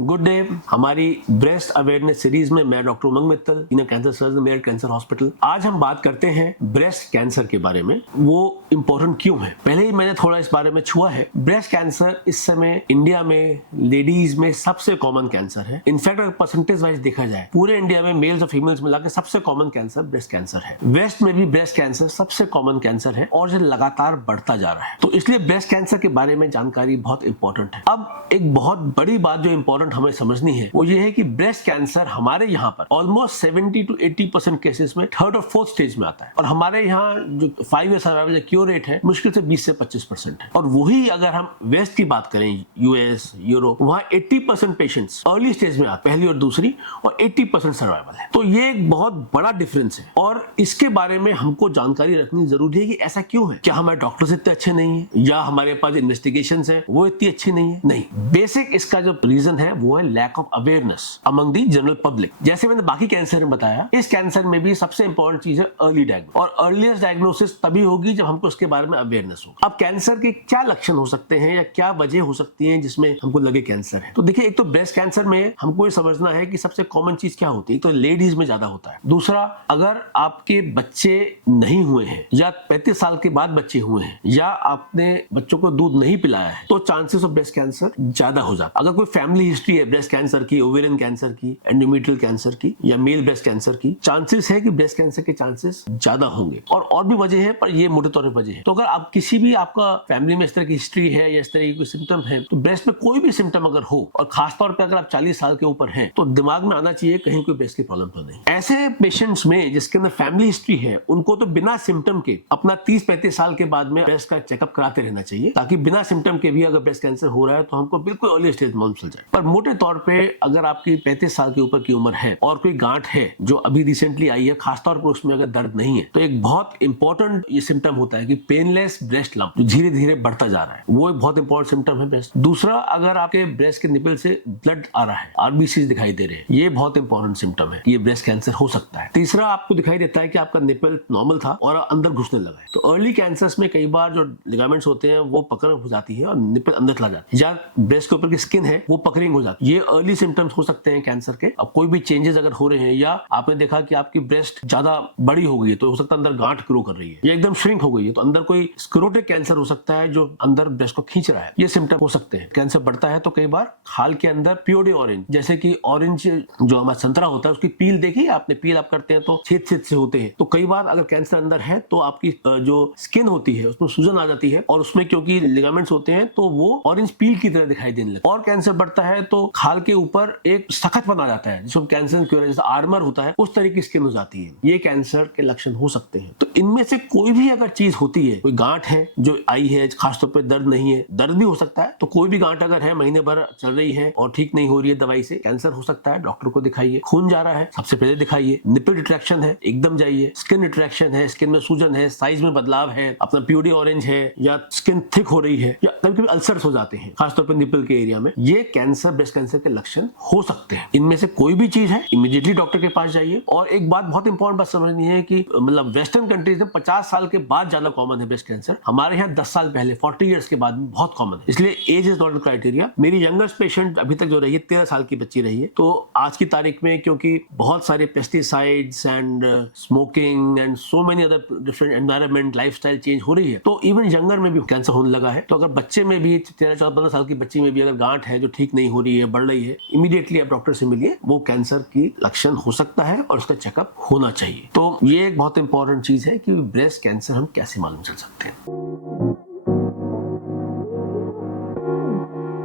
Good day. हमारी breast awareness series में मैं doctor Umang Mittal, senior cancer surgeon, Mayer cancer hospital. आज हम बात करते हैं ब्रेस्ट कैंसर के बारे में। वो इम्पोर्टेंट क्यों है, पहले ही मैंने थोड़ा इस बारे में छुआ है। ब्रेस्ट कैंसर इस समय इंडिया में लेडीज में सबसे कॉमन कैंसर है। इनफैक्ट अगर परसेंटेज वाइज देखा जाए पूरे इंडिया में मेल्स और फीमेल्स मिलाकर सबसे कॉमन कैंसर ब्रेस्ट कैंसर है। वेस्ट में भी ब्रेस्ट कैंसर सबसे कॉमन कैंसर है और ये लगातार बढ़ता जा रहा है। तो इसलिए ब्रेस्ट कैंसर के बारे में जानकारी बहुत इंपॉर्टेंट है। अब एक बहुत बड़ी बात जो इंपॉर्टेंट हमें समझनी है वो ये है कि ब्रेस्ट कैंसर हमारे यहाँ पर ऑलमोस्ट 70 to 80% केसेस में थर्ड और फोर्थ स्टेज में आता है और हमारे यहाँ जो 5 ईयर सर्वाइवल क्योर रेट है मुश्किल से 20 से 25% है। और वही अगर हम वेस्ट की बात करें, यूएस, यूरोप, वहाँ 80% पेशेंट्स अर्ली स्टेज में आते, पहली और दूसरी, और 80% सर्वाइवल है। तो ये एक बहुत बड़ा डिफरेंस है और इसके बारे में हमको जानकारी रखनी जरूरी है कि ऐसा क्यों है। क्या हमारे डॉक्टर्स इतने अच्छे नहीं है या हमारे पास इन्वेस्टिगेशन है वो इतनी अच्छी नहीं है? नहीं, बेसिक इसका जो रीजन है वो है lack of awareness among the general public. जैसे मैंने बाकी कैंसर में बताया, इस कैंसर में भी सबसे इंपॉर्टेंट चीज है अर्ली डायग्नोसिस, और अर्लीस्ट डायग्नोसिस तभी होगी जब हमको इसके बारे में अवेयरनेस हो। अब कैंसर के क्या लक्षण हो सकते हैं या क्या वजह हो सकती है जिसमें हमको लगे कैंसर है? तो देखिए, एक तो ब्रेस्ट कैंसर में हमको ये समझना है कि सबसे कॉमन चीज क्या होती है। तो लेडीज में ज्यादा होता है। दूसरा, अगर आपके बच्चे नहीं हुए हैं या 35 साल के बाद बच्चे हुए हैं या आपने बच्चों को दूध नहीं पिलाया है तो चांसेस ऑफ ब्रेस्ट कैंसर ज्यादा हो जाता है। अगर कोई फैमिली हिस्ट्री है ब्रेस्ट कैंसर की, ओवेरियन कैंसर की, एंडोमेट्रियल कैंसर की या मेल ब्रेस्ट कैंसर की, चांसेस है कि ब्रेस्ट कैंसर के चांसेस ज्यादा होंगे। और भी वजह है, पर ये मोटे तौर पर वजह है। तो अगर आप किसी भी आपका फैमिली में इस तरह की हिस्ट्री है या इस तरह की कोई सिम्टम है, तो ब्रेस्ट में कोई भी सिम्टम अगर हो, और खासतौर पर अगर आप 40 साल के ऊपर हैं, तो दिमाग में आना चाहिए कहीं कोई ब्रेस्ट की प्रॉब्लम तो नहीं। ऐसे पेशेंट्स में जिसके अंदर फैमिली हिस्ट्री है, उनको तो बिना सिम्टम के अपना 30-35 साल के बाद में ब्रेस्ट का चेकअप कराते रहना चाहिए, ताकि बिना सिम्टम के भी अगर ब्रेस्ट कैंसर हो रहा है तो हमको बिल्कुल अर्ली स्टेज मालूम चल जाए। पर मोटे तौर पे अगर आपकी 35 साल के ऊपर की उम्र है और कोई गांठ है जो अभी रिसेंटली आई है, खासतौर पर उसमें अगर दर्द नहीं है, तो एक बहुत इंपॉर्टेंट ये सिम्टम होता है कि पेनलेस ब्रेस्ट लंप जो धीरे धीरे बढ़ता जा रहा है, वो एक बहुत इंपॉर्टेंट सिम्टम है ब्रेस्ट। दूसरा, अगर आपके ब्रेस्ट के निपल से ब्लड आ रहा है, आरबीसी दिखाई दे रहे हैं, ये बहुत इंपॉर्टेंट सिम्टम है, ये ब्रेस्ट कैंसर हो सकता है। तीसरा, आपको दिखाई देता है कि आपका निपल नॉर्मल था और अंदर घुसने लगा है। तो अर्ली कैंसर्स में कई बार जो लिगामेंट्स होते हैं वो पकड़ हो जाती है और निपल अंदर चला जाता है, या ब्रेस्ट के ऊपर की स्किन है वो पकड़िंग हो जाती है। ये अर्ली सिम्टम्स हो सकते हैं कैंसर के। अब कोई भी चेंजेस अगर हो रहे हैं या आपने देखा कि आपकी ब्रेस्ट ज्यादा बड़ी हो गई है, तो हो सकता है अंदर गांठ ग्रो कर रही है, या एकदम श्रिंक हो गई है, तो अंदर कोई स्क्रोटिक कैंसर हो सकता है जो अंदर ब्रेस्ट को खींच रहा है। ये सिम्टम हो सकते हैं। कैंसर बढ़ता है तो कई बार खाल के अंदर पियोडे ऑरेंज, जैसे कि ऑरेंज जो हमारा संतरा होता है उसकी पील देखी, आपने पील आप करते हैं तो छेद छेद से होते हैं। तो कई बार अगर कैंसर अंदर है तो आपकी जो स्किन होती है उसमें सूजन आ जाती है और उसमें क्योंकि लिगामेंट्स होते हैं तो वो ऑरेंज पील की तरह दिखाई देने लगता है। और कैंसर बढ़ता है तो खाल के ऊपर एक सख्तपन आ जाता है, जिसको कैंसर की वजह जैसे आर्मर होता है उस तरह की स्किन हो जाती है। ये कैंसर के लक्षण हो सकते हैं। तो इनमें से कोई भी अगर चीज होती है, कोई गांठ है जो आई है, खासतौर पर दर्द नहीं है, दर्द भी हो सकता है, तो कोई भी गांठ अगर है महीने भर चल रही है और ठीक नहीं हो रही है दवाई से, कैंसर हो सकता है। डॉक्टर को दिखाइए। खून जा रहा है, सबसे पहले दिखाइए। निपल रिट्रैक्शन है, एकदम जाइए। स्किन रिट्रैक्शन है, स्किन में सूजन है, साइज में बदलाव है, अपना प्यूडी ऑरेंज है या स्किन थिक हो रही है, या कभी कभी अल्सर्स हो जाते हैं खासतौर पर निपल के एरिया में, ये कैंसर, ब्रेस्ट कैंसर के लक्षण हो सकते हैं। इनमें से कोई भी चीज है, इमीडिएटली डॉक्टर के पास जाइए। और एक बात बहुत इंपॉर्टेंट बात समझनी है कि मतलब वेस्टर्न कंट्रीज में 50 साल के बाद ज्यादा कॉमन है ब्रेस्ट कैंसर। हमारे यहाँ 10 साल पहले 40 इयर्स के बाद बहुत कॉमन है। इसलिए एज इज नॉट क्राइटेरिया। मेरी यंगेस्ट पेशेंट अभी तक जो रही है 13 साल की बच्ची रही है। तो आज की तारीख में क्योंकि बहुत सारे pesticides and smoking and so many other different environment, lifestyle change हो रही है, तो इवन यंगर में भी कैंसर होने लगा है। तो अगर बच्चे में भी 13-14-15 साल की बच्ची में भी अगर गांठ है जो ठीक नहीं हो रही है, बढ़ रही है, इमीडिएटली आप डॉक्टर से मिलिए। वो कैंसर की लक्षण हो सकता है और उसका चेकअप होना चाहिए। तो ये एक बहुत इंपॉर्टेंट चीज है कि ब्रेस्ट कैंसर हम कैसे मालूम चल सकते हैं।